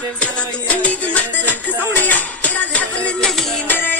ਤੂੰ ਉਮੀਦ ਮਤ ਰੱਖ ਸੋਹਣਿਆ ਤੇਰਾ ਲੈਵਲ ਨਹੀਂ ਮੇਰੇ